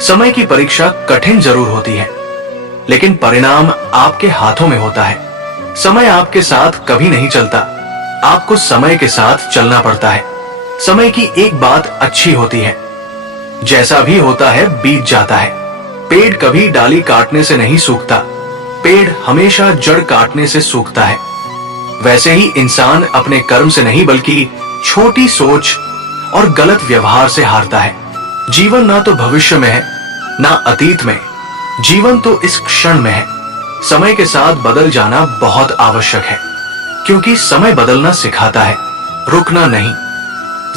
समय की परीक्षा कठिन जरूर होती है, लेकिन परिणाम आपके हाथों में होता है। समय आपके साथ कभी नहीं चलता, आपको समय के साथ चलना पड़ता है। समय की एक बात अच्छी होती है, जैसा भी होता है बीत जाता है। पेड़ कभी डाली काटने से नहीं सूखता, पेड़ हमेशा जड़ काटने से सूखता है। वैसे ही इंसान अपने कर्म से नहीं बल्कि छोटी सोच और गलत व्यवहार से हारता है। जीवन ना तो भविष्य में है, ना अतीत में, जीवन तो इस क्षण में है। समय के साथ बदल जाना बहुत आवश्यक है, क्योंकि समय बदलना सिखाता है, रुकना नहीं।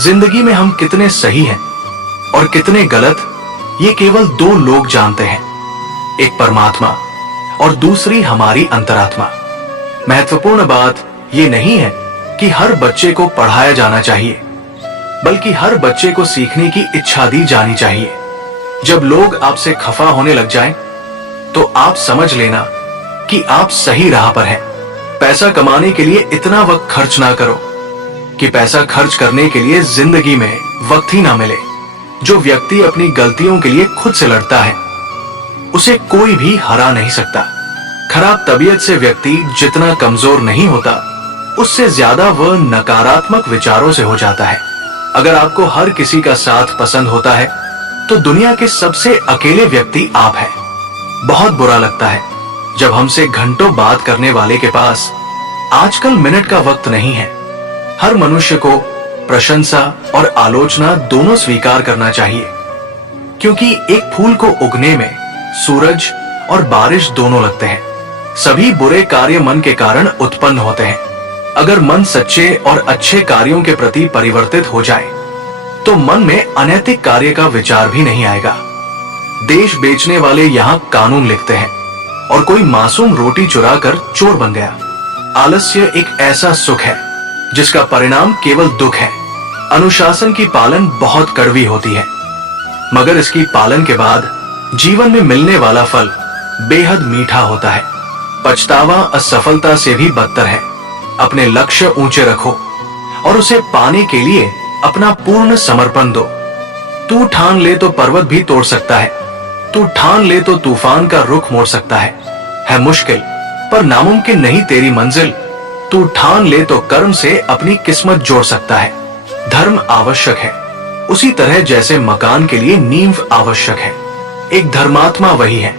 जिंदगी में हम कितने सही हैं और कितने गलत, ये केवल दो लोग जानते हैं, एक परमात्मा और दूसरी हमारी अंतरात्मा। महत्वपूर्ण बात ये नहीं है कि हर बच्चे को पढ़ाया जाना चाहिए, बल्कि हर बच्चे को सीखने की इच्छा दी जानी चाहिए। जब लोग आपसे खफा होने लग जाएं, तो आप समझ लेना कि आप सही राह पर हैं। पैसा कमाने के लिए इतना वक्त खर्च ना करो कि पैसा खर्च करने के लिए जिंदगी में वक्त ही ना मिले। जो व्यक्ति अपनी गलतियों के लिए खुद से लड़ता है, उसे कोई भी हरा नहीं सकता। खराब तबीयत से व्यक्ति जितना कमजोर नहीं होता, उससे ज्यादा वह नकारात्मक विचारों से हो जाता है। अगर आपको हर किसी का साथ पसंद होता है, तो दुनिया के सबसे अकेले व्यक्ति आप हैं। बहुत बुरा लगता है जब हमसे घंटों बात करने वाले के पास आजकल मिनट का वक्त नहीं है। हर मनुष्य को प्रशंसा और आलोचना दोनों स्वीकार करना चाहिए, क्योंकि एक फूल को उगने में सूरज और बारिश दोनों लगते हैं। सभी बुरे कार्य मन के कारण उत्पन्न होते हैं। अगर मन सच्चे और अच्छे कार्यों के प्रति परिवर्तित हो जाए, तो मन में अनैतिक कार्य का विचार भी नहीं आएगा। देश बेचने वाले यहाँ कानून लिखते हैं और कोई मासूम रोटी चुरा कर चोर बन गया। आलस्य एक ऐसा सुख है जिसका परिणाम केवल दुख है। अनुशासन की पालन बहुत कड़वी होती है, मगर इसकी पालन के बाद जीवन में मिलने वाला फल बेहद मीठा होता है। पछतावा असफलता से भी बदतर है। अपने लक्ष्य ऊंचे रखो और उसे पाने के लिए अपना पूर्ण समर्पण दो। तू ठान ले तो पर्वत भी तोड़ सकता है, तू ठान ले तो तूफान का रुख मोड़ सकता है मुश्किल पर नामुमकिन नहीं तेरी मंजिल। तू ठान ले तो कर्म से अपनी किस्मत जोड़ सकता है। धर्म आवश्यक है, उसी तरह जैसे मकान के लिए नींव आवश्यक है। एक धर्मात्मा वही है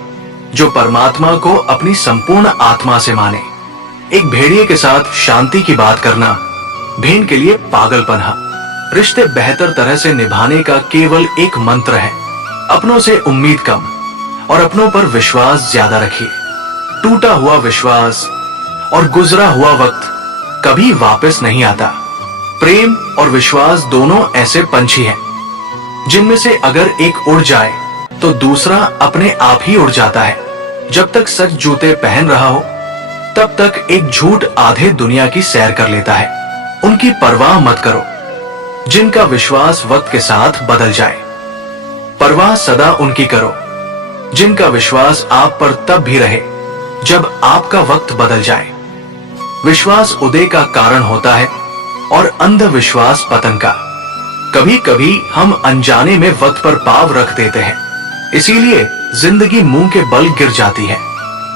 जो परमात्मा को अपनी संपूर्ण आत्मा से माने। एक भेड़िए के साथ शांति की बात करना भेड़ के लिए पागलपन है। रिश्ते बेहतर तरह से निभाने का केवल एक मंत्र है, अपनों से उम्मीद कम और अपनों पर विश्वास ज्यादा रखिए। टूटा हुआ विश्वास और गुजरा हुआ वक्त कभी वापस नहीं आता। प्रेम और विश्वास दोनों ऐसे पंछी हैं जिनमें से अगर एक उड़ जाए तो दूसरा अपने आप ही उड़ जाता है। जब तक सच जूते पहन रहा हो, तब तक एक झूठ आधे दुनिया की सैर कर लेता है। उनकी परवाह मत करो जिनका विश्वास वक्त के साथ बदल जाए। परवाह सदा उनकी करो जिनका विश्वास आप पर तब भी रहे जब आपका वक्त बदल जाए। विश्वास उदय का कारण होता है और अंधविश्वास पतन का। कभी कभी हम अनजाने में वक्त पर पाव रख देते हैं, इसीलिए जिंदगी मुंह के बल गिर जाती है।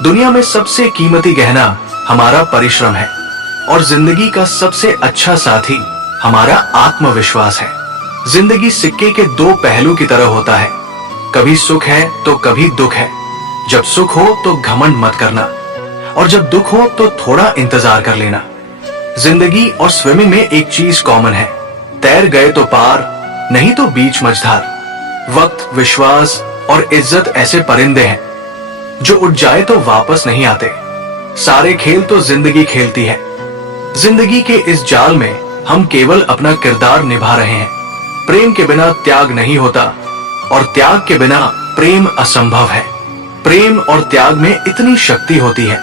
दुनिया में सबसे कीमती गहना हमारा परिश्रम है और जिंदगी का सबसे अच्छा साथी हमारा आत्मविश्वास है। जिंदगी सिक्के के दो पहलू की तरह होता है, कभी सुख है तो कभी दुख है। जब सुख हो तो घमंड मत करना और जब दुख हो तो थोड़ा इंतजार कर लेना। जिंदगी और स्विमिंग में एक चीज कॉमन है, तैर गए तो पार, नहीं तो बीच मझधार। वक्त, विश्वास और इज्जत ऐसे परिंदे हैं जो उड़ जाए तो वापस नहीं आते। सारे खेल तो जिंदगी खेलती है। जिंदगी के इस जाल में हम केवल अपना किरदार निभा रहे हैं। प्रेम के बिना त्याग नहीं होता और त्याग के बिना प्रेम असंभव है। प्रेम और त्याग में इतनी शक्ति होती है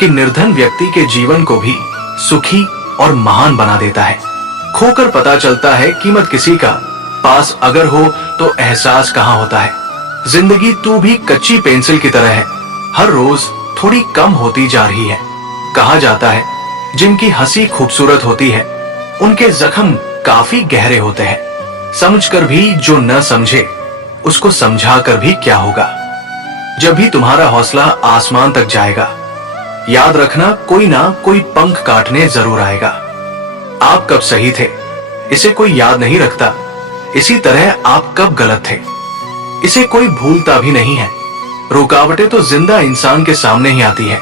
कि निर्धन व्यक्ति के जीवन को भी सुखी और महान बना देता है। खोकर पता चलता है कीमत किसी का, पास अगर हो तो एहसास कहाँ होता है। जिंदगी तू भी कच्ची पेंसिल की तरह है, हर रोज थोड़ी कम होती जा रही है। कहा जाता है जिनकी हंसी खूबसूरत होती है उनके जख्म काफी गहरे होते हैं। समझकर भी जो न समझे उसको समझा कर भी क्या होगा। जब भी तुम्हारा हौसला आसमान तक जाएगा, याद रखना कोई ना कोई पंख काटने जरूर आएगा। आप कब सही थे इसे कोई याद नहीं रखता, इसी तरह आप कब गलत थे इसे कोई भूलता भी नहीं है। रुकावटें तो जिंदा इंसान के सामने ही आती है।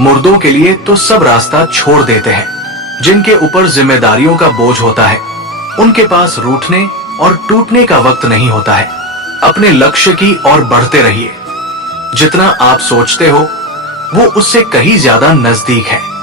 मुर्दों के लिए तो सब रास्ता छोड़ देते हैं। जिनके ऊपर जिम्मेदारियों का बोझ होता है, उनके पास रूठने और टूटने का वक्त नहीं होता है। अपने लक्ष्य की ओर बढ़ते रहिए। जितना आप सोचते हो वो उससे कहीं ज्यादा नजदीक है।